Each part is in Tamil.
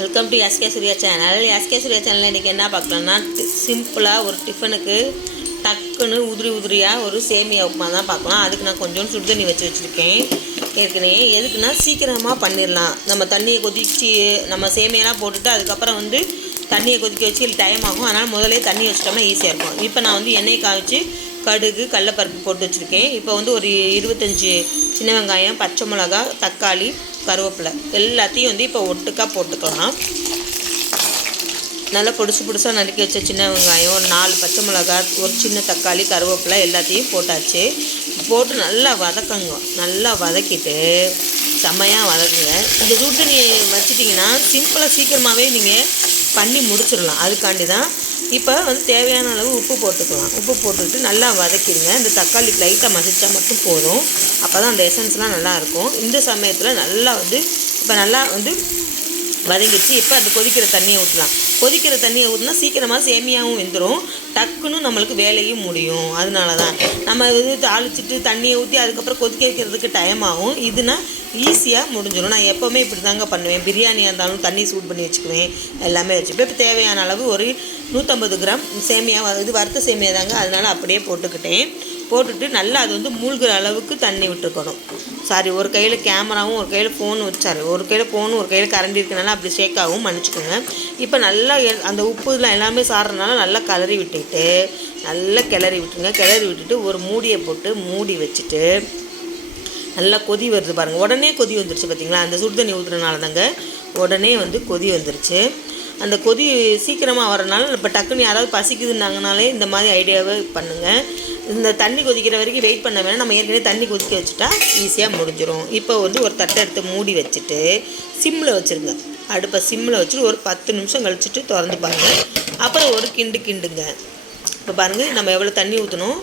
Welcome to SK Surya channel SK Surya சேனலில் இன்றைக்கி என்ன பார்க்கலாம்னா சிம்பிளாக ஒரு டிஃபனுக்கு டக்குன்னு உதிரி உதிரியாக ஒரு சேமியா உப்புமா தான் பார்க்கலாம் அதுக்கு நான் கொஞ்சம் சுடுதண்ணி வச்சு வச்சுருக்கேன். ஏற்கனவே எதுக்குன்னா சீக்கிரமாக பண்ணிடலாம். நம்ம தண்ணியை கொதிச்சு நம்ம சேமியெல்லாம் போட்டுட்டு அதுக்கப்புறம் வந்து தண்ணியை கொதிக்க வச்சு டைம் ஆகும். அதனால் முதலே தண்ணி வச்சிட்டோம்னா ஈஸியாக இருக்கும். இப்போ நான் வந்து எண்ணெய் காய்ச்சி கடுகு கடலப்பருப்பு போட்டு வச்சுருக்கேன். இப்போ வந்து ஒரு இருபத்தஞ்சி சின்ன வெங்காயம் பச்சை மிளகா தக்காளி கருவேப்பிலை. எல்லாத்தையும் வந்து இப்போ ஒட்டுக்கா போட்டுக்கலாம். நல்லா பொடிசு பொடிசாக நறுக்கி வச்ச சின்ன வெங்காயம் ஒரு நாலு பச்சை மிளகா ஒரு சின்ன தக்காளி கருவேப்பிலை எல்லாத்தையும் போட்டாச்சு. போட்டு நல்லா வதக்கங்க. நல்லா வதக்கிட்டு செம்மையாக வதக்குங்க. இந்த சுடு தண்ணியை வச்சிட்டிங்கன்னா சிம்பிளாக சீக்கிரமாகவே நீங்கள் பண்ணி முடிச்சிடலாம். அதுக்காண்டி தான் இப்போ வந்து தேவையான அளவு உப்பு போட்டுக்கலாம். உப்பு போட்டுக்கிட்டு நல்லா வதக்கிடுங்க. இந்த தக்காளி லைட்டாக மசிச்சா மட்டும் போதும். அப்போ தான் அந்த எசன்ஸ்லாம் நல்லாயிருக்கும். இந்த சமயத்தில் நல்லா வந்து இப்போ நல்லா வந்து வதங்கிடுச்சு. இப்போ அந்த கொதிக்கிற தண்ணியை ஊற்றலாம் கொதிக்கிற தண்ணியை ஊற்றினா சீக்கிரமாக சேமியாவும் வெந்துடும் டக்குன்னு நம்மளுக்கு வேலையும் முடியும். அதனால தான் நம்ம இது தாளிச்சிட்டு தண்ணியை ஊற்றி அதுக்கப்புறம் கொதிக்க வைக்கிறதுக்கு டைம் ஆகும். இதுனா ஈஸியாக முடிஞ்சிடும் நான் எப்போவுமே இப்படி தாங்க பண்ணுவேன். பிரியாணியாக இருந்தாலும் தண்ணி சூட் பண்ணி வச்சுக்குவேன். எல்லாமே வச்சுப்பேன் இப்போ தேவையான அளவு ஒரு நூற்றம்பது கிராம் சேமியா இது வறுத்த சேமியா தாங்க அதனால் அப்படியே போட்டுக்கிட்டேன். போட்டுட்டு நல்லா அது வந்து மூழ்கிற அளவுக்கு தண்ணி விட்டுருக்கணும். சாரி ஒரு கையில் கேமராவும் ஒரு கையில் ஃபோனும் வச்சாரு ஒரு கையில் ஃபோனும் ஒரு கையில் கரண்டி இருக்கனால அப்படி ஷேக் ஆகும் மன்னிச்சுக்கோங்க. இப்போ நல்லா எ- அந்த உப்பு இதெல்லாம் எல்லாமே சாடுறதுனால நல்லா கலரி விட்டுட்டு நல்லா கிளறி விட்டுருங்க. கிளறி விட்டுட்டு ஒரு மூடியை போட்டு மூடி வச்சுட்டு நல்லா கொதி வருது பாருங்கள் உடனே கொதி வந்துருச்சு பார்த்தீங்களா அந்த சுடு தண்ணி ஊற்றுறனால தாங்க உடனே வந்து கொதி வந்துருச்சு. அந்த கொதி சீக்கிரமாக வரனால இப்போ டக்குன்னு யாராவது பசிக்குதுன்னாங்கனாலே இந்த மாதிரி ஐடியாவை பண்ணுங்கள் இந்த தண்ணி கொதிக்கிற வரைக்கும் வெயிட் பண்ண வேணாம். நம்ம ஏற்கனவே தண்ணி கொதிக்க வச்சுட்டா ஈஸியாக முடிஞ்சிடும் இப்போ வந்து ஒரு தட்டை எடுத்து மூடி வச்சுட்டு சிம்மில் வச்சுருங்க. அடுப்பை சிம்மில் வச்சுட்டு ஒரு பத்து நிமிஷம் கழிச்சிட்டு திறந்து பாருங்கள் அப்புறம் ஒரு கிண்டு கிண்டுங்க. இப்போ பாருங்கள் நம்ம எவ்வளோ தண்ணி ஊற்றணும்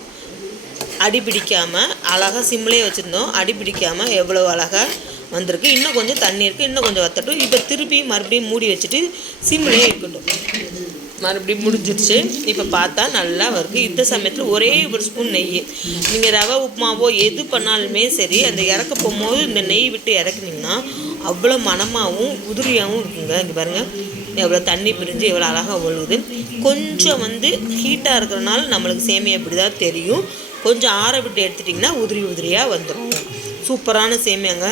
அடி பிடிக்காமல் அழகாக சிம்லேயே வச்சுருந்தோம். அடி பிடிக்காமல் எவ்வளோ அழகாக வந்திருக்கு. இன்னும் கொஞ்சம் தண்ணி இருக்குது இன்னும் கொஞ்சம் வத்தட்டும். இப்போ திருப்பி மறுபடியும் மூடி வச்சுட்டு சிம்லேயே இருக்கட்டும். மறுபடியும் முடிஞ்சிடுச்சு இப்போ பார்த்தா நல்லா வருது இந்த சமயத்தில் ஒரே ஒரு ஸ்பூன் நெய். நீங்கள் ரவை உப்புமாவோ எது பண்ணாலுமே சரி அந்த இறக்க போகும்போது இந்த நெய் விட்டு இறக்குனீங்கன்னா அவ்வளோ மனமாகவும் உதிரியாகவும் இருக்குங்க. இங்கே பாருங்கள் எவ்வளோ தண்ணி பிரிஞ்சு எவ்வளோ அழகாக ஒழுகுது. கொஞ்சம் வந்து ஹீட்டாக இருக்கிறனால நம்மளுக்கு சேமியா இப்படி தான் தெரியும். கொஞ்சம் ஆற விட்டு எடுத்துட்டிங்கன்னா உதிரி உதிரியாக வந்துடும் சூப்பரான சேமியாங்க.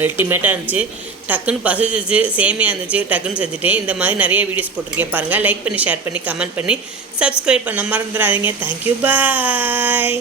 அல்டிமேட்டாக இருந்துச்சு. டக்குன்னு பசிச்சிச்சு சேமியாக இருந்துச்சு டக்குன்னு செஞ்சுட்டேன். இந்த மாதிரி நிறைய வீடியோஸ் போட்டிருக்கேன் பாருங்கள் லைக் பண்ணி ஷேர் பண்ணி கமெண்ட் பண்ணி சப்ஸ்கிரைப் பண்ண மறந்துடாதீங்க. Thank you bye